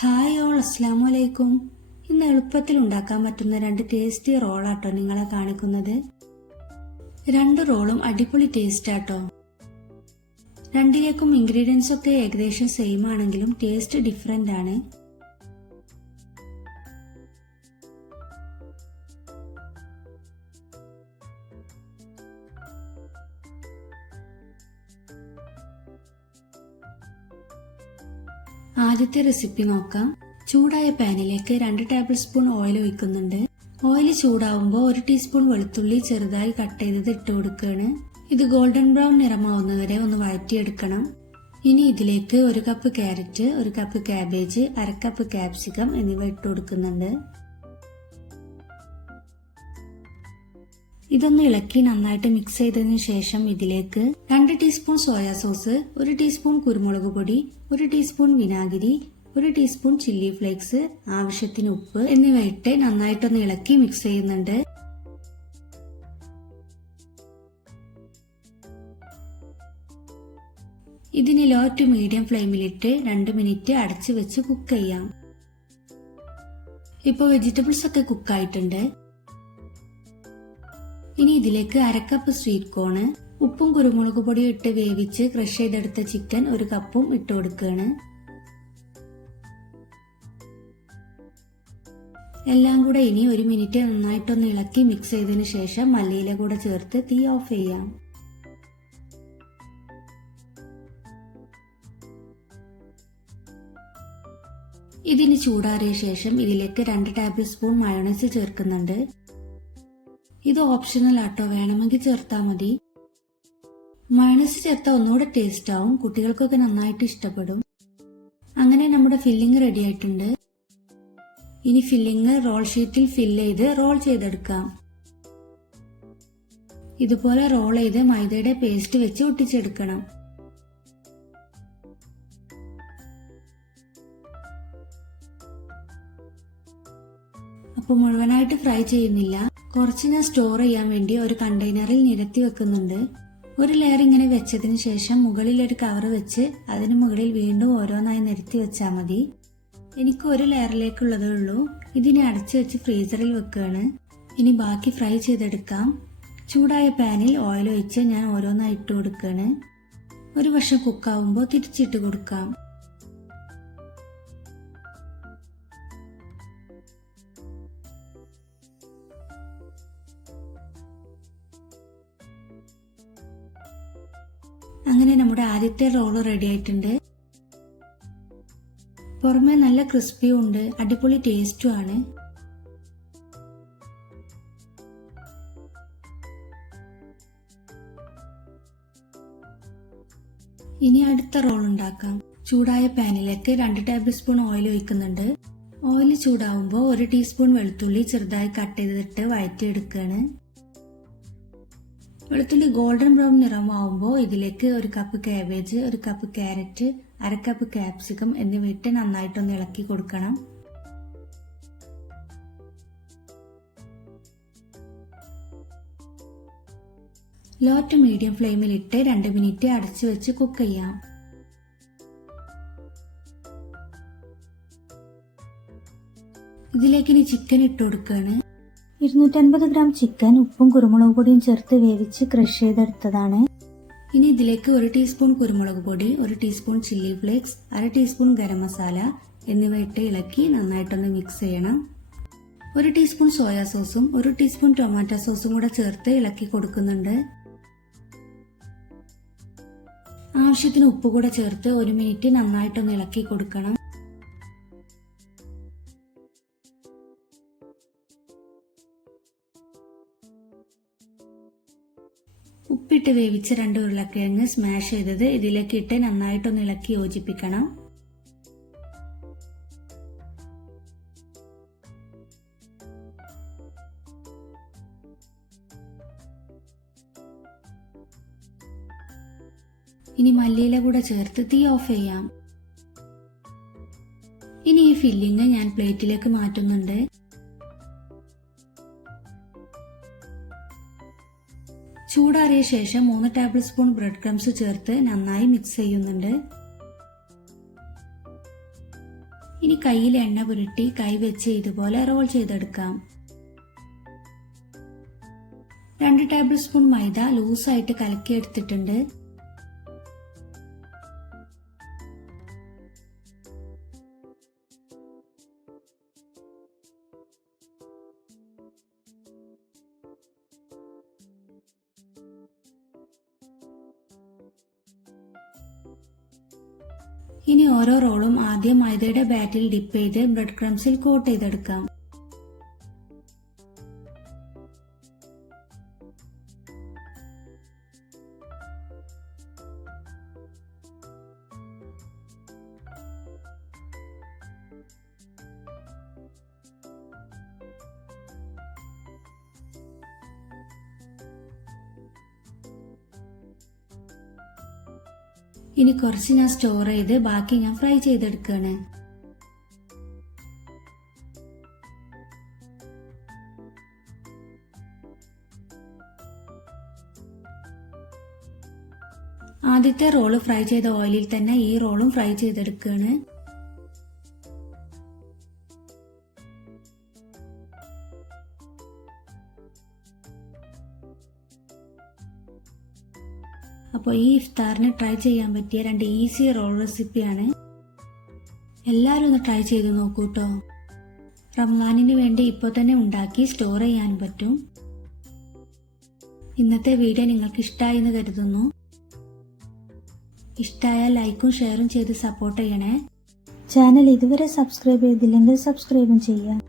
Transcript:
Hi all, അസ്സലാമു അലൈക്കും. ഇന്ന് എളുപ്പത്തിൽ ഉണ്ടാക്കാൻ പറ്റുന്ന 2 ടേസ്റ്റി റോളാട്ടോ നിങ്ങളെ കാണിക്കുന്നത്. 2 റോളും അടിപൊളി ടേസ്റ്റ് ആട്ടോ. രണ്ടിലേക്കും ഇൻഗ്രീഡിയൻസ് ഒക്കെ ഏകദേശം സെയിം ആണെങ്കിലും ടേസ്റ്റ് ഡിഫറെന്റ് ആണ്. ആദ്യത്തെ റെസിപ്പി നോക്കാം. ചൂടായ പാനിലേക്ക് 2 ടേബിൾ സ്പൂൺ ഓയിൽ ഒഴിക്കുന്നുണ്ട്. ഓയിൽ ചൂടാവുമ്പോൾ 1 ടീസ്പൂൺ വെളുത്തുള്ളി ചെറുതായി കട്ട് ചെയ്തത് ഇട്ട് കൊടുക്കുകയാണ്. ഇത് ഗോൾഡൻ ബ്രൗൺ നിറമാവുന്നവരെ ഒന്ന് വഴറ്റിയെടുക്കണം. ഇനി ഇതിലേക്ക് 1 cup carrot, 1 cup cabbage, 1/2 cup capsicum എന്നിവ ഇട്ട് കൊടുക്കുന്നുണ്ട്. ഇതൊന്ന് ഇളക്കി നന്നായിട്ട് മിക്സ് ചെയ്തതിനു ശേഷം ഇതിലേക്ക് 2 ടീസ്പൂൺ സോയാ സോസ്, 1 ടീസ്പൂൺ കുരുമുളക് പൊടി, 1 ടീസ്പൂൺ വിനാഗിരി, 1 ടീസ്പൂൺ ചില്ലി ഫ്ലേക്സ്, ആവശ്യത്തിന് ഉപ്പ് എന്നിവ ഇട്ട് നന്നായിട്ടൊന്ന് ഇളക്കി മിക്സ് ചെയ്യുന്നുണ്ട്. ഇതിന് ലോ ടു മീഡിയം ഫ്ലെയിമിലിട്ട് 2 മിനിറ്റ് അടച്ചു വെച്ച് കുക്ക് ചെയ്യാം. ഇപ്പോൾ വെജിറ്റബിൾസ് ഒക്കെ കുക്കായിട്ടുണ്ട്. ഇനി ഇതിലേക്ക് 1/2 കപ്പ് സ്വീറ്റ് കോണ്, ഉപ്പും കുരുമുളക് പൊടിയും ഇട്ട് വേവിച്ച് ക്രഷ് ചെയ്തെടുത്ത ചിക്കൻ 1 കപ്പും ഇട്ട് കൊടുക്കുകയാണ്. എല്ലാം കൂടെ ഇനി 1 മിനിറ്റ് നന്നായിട്ടൊന്ന് ഇളക്കി മിക്സ് ചെയ്തതിനു ശേഷം മല്ലിയില കൂടെ ചേർത്ത് തീ ഓഫ് ചെയ്യാം. ഇതിന് ചൂടാറിയ ശേഷം ഇതിലേക്ക് 2 ടേബിൾ സ്പൂൺ മയോണൈസ് ചേർക്കുന്നുണ്ട്. ഇത് ഓപ്ഷണൽ ആട്ടോ, വേണമെങ്കിൽ ചേർത്താൽ മതി. മയോണൈസ് ചേർത്താൽ ഒന്നുകൂടെ ടേസ്റ്റ് ആവും, കുട്ടികൾക്കൊക്കെ നന്നായിട്ട് ഇഷ്ടപ്പെടും. അങ്ങനെ നമ്മുടെ ഫില്ലിംഗ് റെഡി ആയിട്ടുണ്ട്. ഇനി ഫില്ലിംഗ് റോൾ ഷീറ്റിൽ ഫില്ല് ചെയ്ത് റോൾ ചെയ്തെടുക്കാം. ഇതുപോലെ റോൾ ചെയ്ത് മൈദയുടെ പേസ്റ്റ് വെച്ച് ഒട്ടിച്ചെടുക്കണം. അപ്പോൾ മുഴുവനായിട്ട് ഫ്രൈ ചെയ്യുന്നില്ല, കുറച്ച് ഞാൻ സ്റ്റോർ ചെയ്യാൻ വേണ്ടി ഒരു കണ്ടെയ്നറിൽ നിരത്തി വെക്കുന്നുണ്ട്. ഒരു ലെയർ ഇങ്ങനെ വെച്ചതിന് ശേഷം മുകളിൽ ഒരു കവർ വെച്ച് അതിന് മുകളിൽ വീണ്ടും ഓരോന്നായി നിരത്തി വെച്ചാൽ മതി. എനിക്ക് ഒരു ലെയറിലേക്കുള്ളതേ ഉള്ളൂ. ഇതിനെ അടച്ചു വെച്ച് ഫ്രീസറിൽ വെക്കുകയാണ്. ഇനി ബാക്കി ഫ്രൈ ചെയ്തെടുക്കാം. ചൂടായ പാനിൽ ഓയിൽ ഒഴിച്ച് ഞാൻ ഓരോന്നായി ഇട്ട് കൊടുക്കുകയാണ്. ഒരു വശം കുക്കാവുമ്പോൾ തിരിച്ചിട്ട് കൊടുക്കാം. അങ്ങനെ നമ്മുടെ ആദ്യത്തെ റോള് റെഡി ആയിട്ടുണ്ട്. പുറമെ നല്ല ക്രിസ്പിയും ഉണ്ട്, അടിപൊളി ടേസ്റ്റും ആണ്. ഇനി അടുത്ത റോൾ ഉണ്ടാക്കാം. ചൂടായ പാനിലേക്ക് 2 ടേബിൾ സ്പൂൺ ഓയിൽ ഒഴിക്കുന്നുണ്ട്. ഓയിൽ ചൂടാവുമ്പോൾ 1 ടീസ്പൂൺ വെളുത്തുള്ളി ചെറുതായി കട്ട് ചെയ്തിട്ട് വഴറ്റിയെടുക്കുകയാണ്. വെളുത്തുള്ളി ഗോൾഡൻ ബ്രൗൺ നിറമാവുമ്പോൾ ഇതിലേക്ക് 1 cup cabbage, 1 cup carrot, 1/2 cup capsicum എന്നിവ ഇട്ട് നന്നായിട്ടൊന്ന് ഇളക്കി കൊടുക്കണം. ലോ ടു മീഡിയം ഫ്ലെയിമിൽ ഇട്ട് 2 മിനിറ്റ് അടച്ചു വെച്ച് കുക്ക് ചെയ്യാം. ഇതിലേക്ക് ഇനി ചിക്കൻ ഇട്ട് കൊടുക്കുകയാണ്. 250 ഗ്രാം ചിക്കൻ ഉപ്പും കുരുമുളക് പൊടിയും ചേർത്ത് വേവിച്ച് ക്രഷ് ചെയ്തെടുത്തതാണ്. ഇനി ഇതിലേക്ക് 1 ടീസ്പൂൺ കുരുമുളക് പൊടി, 1 teaspoon chilli flakes, 1/2 teaspoon garam masala എന്നിവ ഇട്ട് ഇളക്കി നന്നായിട്ടൊന്ന് മിക്സ് ചെയ്യണം. 1 ടീസ്പൂൺ സോയാ സോസും 1 ടീസ്പൂൺ ടൊമാറ്റോ സോസും കൂടെ ചേർത്ത് ഇളക്കി കൊടുക്കുന്നുണ്ട്. ആവശ്യത്തിന് ഉപ്പ് കൂടെ ചേർത്ത് 1 മിനിറ്റ് നന്നായിട്ടൊന്ന് ഇളക്കി കൊടുക്കണം. ഉപ്പിട്ട് വേവിച്ച 2 ഉരുളക്കിഴങ്ങ് സ്മാഷ് ചെയ്തത് ഇതിലേക്ക് ഇട്ട് നന്നായിട്ടൊന്ന് ഇളക്കി യോജിപ്പിക്കണം. ഇനി മല്ലിയില കൂടെ ചേർത്ത് തീ ഓഫ് ചെയ്യാം. ഇനി ഈ ഫില്ലിങ് ഞാൻ പ്ലേറ്റിലേക്ക് മാറ്റുന്നുണ്ട്. ചൂടാറിയ ശേഷം 3 ടേബിൾ സ്പൂൺ ബ്രെഡ് ക്രംസ് ചേർത്ത് നന്നായി മിക്സ് ചെയ്യുന്നുണ്ട്. ഇനി കയ്യിൽ എണ്ണ പുരട്ടി കൈ വെച്ച് ഇതുപോലെ റോൾ ചെയ്തെടുക്കാം. 2 ടേബിൾ സ്പൂൺ മൈദ ലൂസായിട്ട് കലക്കിയെടുത്തിട്ടുണ്ട്. ഇനി ഓരോ റോളും ആദ്യം മൈദയുടെ ബാറ്റിൽ ഡിപ്പ് ചെയ്ത് ബ്രെഡ് ക്രംസിൽ കോട്ട് ചെയ്തെടുക്കാം. ഇനി കുറച്ച് ഞാൻ സ്റ്റോർ ചെയ്ത് ബാക്കി ഞാൻ ഫ്രൈ ചെയ്തെടുക്കുകയാണ്. ആദ്യത്തെ റോള് ഫ്രൈ ചെയ്ത ഓയിലിൽ തന്നെ ഈ റോളും ഫ്രൈ ചെയ്തെടുക്കുകയാണ്. അപ്പോൾ ഈ ഇഫ്താറിന് ട്രൈ ചെയ്യാൻ പറ്റിയ 2 ഈസി റോൾ റെസിപ്പിയാണ്. എല്ലാവരും ഒന്ന് ട്രൈ ചെയ്ത് നോക്കൂ കേട്ടോ. റമദാനിന് വേണ്ടി ഇപ്പോൾ തന്നെ ഉണ്ടാക്കി സ്റ്റോർ ചെയ്യാൻ പറ്റും. ഇന്നത്തെ വീഡിയോ നിങ്ങൾക്ക് ഇഷ്ടമായി എന്ന് കരുതുന്നു. ഇഷ്ടമായാൽ ലൈക്കും ഷെയറും ചെയ്ത് സപ്പോർട്ട് ചെയ്യണേ. ചാനൽ ഇതുവരെ സബ്സ്ക്രൈബ് ചെയ്തില്ലെങ്കിൽ സബ്സ്ക്രൈബും ചെയ്യാം.